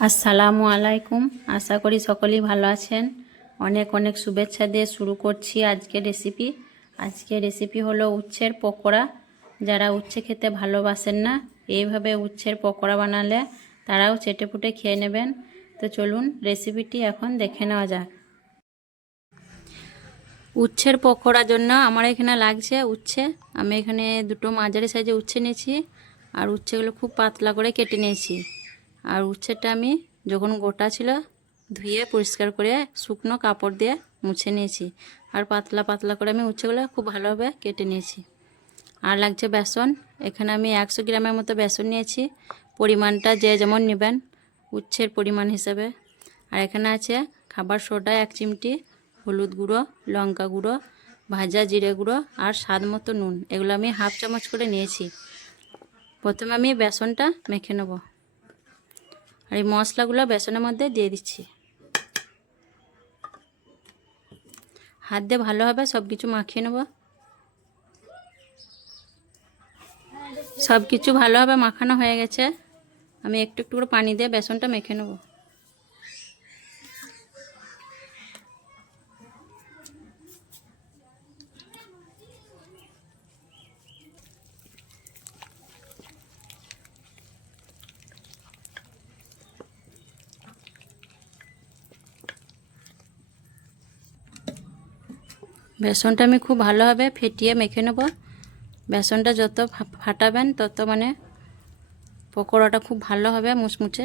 আসসালামু আলাইকুম। আশা করি সকলেই ভালো আছেন। অনেক অনেক শুভেচ্ছা দিয়ে শুরু করছি আজকের রেসিপি আজকের রেসিপি হলো উচ্ছের পকোড়া। যারা উচ্ছে খেতে ভালোবাসেন না, এইভাবে উচ্ছের পকোড়া বানালে তারাও চেটেপুটে খেয়ে নেবেন। তো চলুন রেসিপিটি এখন দেখে নেওয়া যাক। উচ্ছের পকোড়ার জন্য আমার এখানে লাগছে উচ্ছে। আমি এখানে দুটো মাঝারি সাইজে উচ্ছে নিয়েছি আর উচ্ছেগুলো খুব পাতলা করে কেটে নিয়েছি। আর উচ্ছেটা আমি যখন গোটা ছিল ধুয়ে পরিষ্কার করে শুকনো কাপড় দিয়ে মুছে নিয়েছি। আর পাতলা পাতলা করে আমি উচ্ছেগুলো খুব ভালোভাবে কেটে নিয়েছি। আর লাগছে বেসন। এখানে আমি একশো গ্রামের মতো বেসন নিয়েছি। পরিমাণটা যে যেমন নেবেন উচ্ছের পরিমাণ হিসাবে। আর এখানে আছে খাবার সোডা, এক চিমটি, হলুদ গুঁড়ো, লঙ্কা গুঁড়ো, ভাজা জিরে গুঁড়ো আর স্বাদ মতো নুন। এগুলো আমি হাফ চামচ করে নিয়েছি। প্রথমে আমি বেসনটা মেখে নেব। আর এই মশলাগুলো বেসনের মধ্যে দিয়ে দিচ্ছি। হাত দিয়ে ভালোভাবে সব কিছু মাখিয়ে নেব। সব কিছু ভালোভাবে মাখানো হয়ে গেছে। আমি একটু একটু করে পানি দিয়ে বেসনটা মেখে নেব। বেসনটা আমি খুব ভালোভাবে ফেটিয়ে মেখে নেব। বেসনটা যত ফাটাবেন তত মানে পকোড়াটা খুব ভালো হবে মুচমুচে।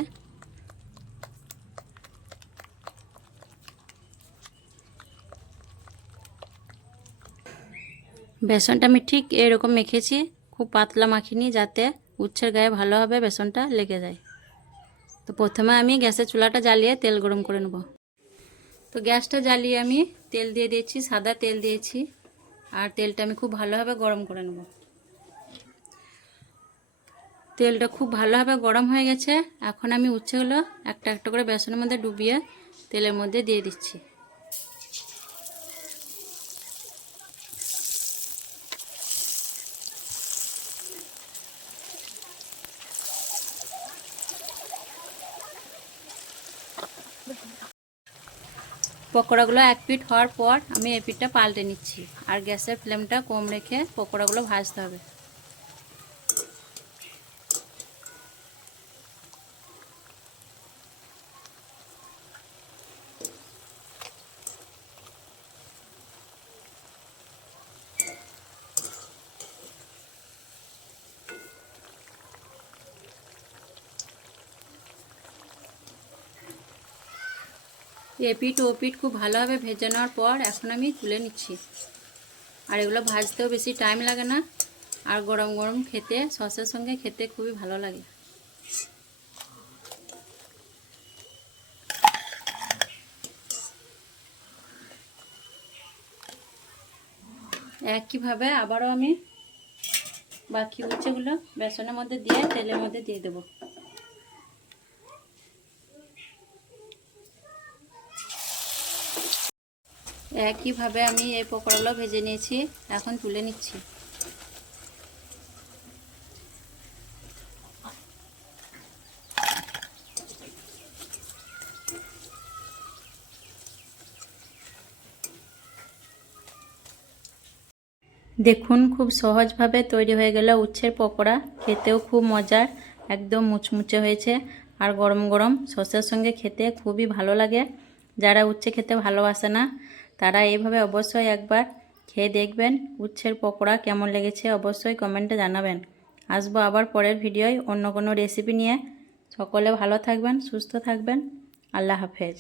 বেসনটা আমি ঠিক এরকম মেখেছি, খুব পাতলা মাখিনি যাতে উচ্ছের গায়ে ভালোভাবে বেসনটা লেগে যায়। তো প্রথমে আমি গ্যাসের চুলাটা জ্বালিয়ে তেল গরম করে নেব। তো গ্যাসটা জ্বালিয়ে আমি তেল দিয়ে দিয়েছি, সাদা তেল দিয়েছি। আর তেলটা আমি খুব ভালোভাবে গরম করে নেব। তেলটা খুব ভালোভাবে গরম হয়ে গেছে। এখন আমি উচ্ছেগুলো একটা একটা করে বেসনের মধ্যে ডুবিয়ে তেলের মধ্যে দিয়ে দিচ্ছি। পকোড়াগুলো এক পিঠ হওয়ার পর আমি এই পিঠটা পাল্টে নিচ্ছি। আর গ্যাসের ফ্লেমটা কম রেখে পকোড়াগুলো ভাজতে হবে। এপিট ও পিঠ খুব ভালোভাবে ভেজে নেওয়ার পর এখন আমি তুলে নিচ্ছি। আর এগুলো ভাজতেও বেশি টাইম লাগে না। আর গরম গরম খেতে, সসের সঙ্গে খেতে খুবই ভালো লাগে। একইভাবে আবারও আমি বাকি উচ্ছেগুলো বেসনের মধ্যে দিয়ে, তেলের মধ্যে দিয়ে দেবো। একইভাবে আমি এই পকোড়াগুলো ভেজে নিয়েছি, এখন তুলে নিচ্ছি। দেখুন, খুব সহজভাবে তৈরি হয়ে গেল উচ্ছের পকোড়া। খেতেও খুব মজার, একদম মুচমুচে হয়েছে। আর গরম গরম সসের সঙ্গে খেতে খুবই ভালো লাগে। যারা উচ্ছে খেতে ভালোবাসে না তারা এইভাবে অবশ্যই একবার খেয়ে দেখবেন। উচ্ছের পকোড়া কেমন লেগেছে অবশ্যই কমেন্টে জানাবেন। আসব আবার পরের ভিডিওয় অন্য কোনো রেসিপি নিয়ে। সকলে ভালো থাকবেন, সুস্থ থাকবেন। আল্লাহ হাফেজ।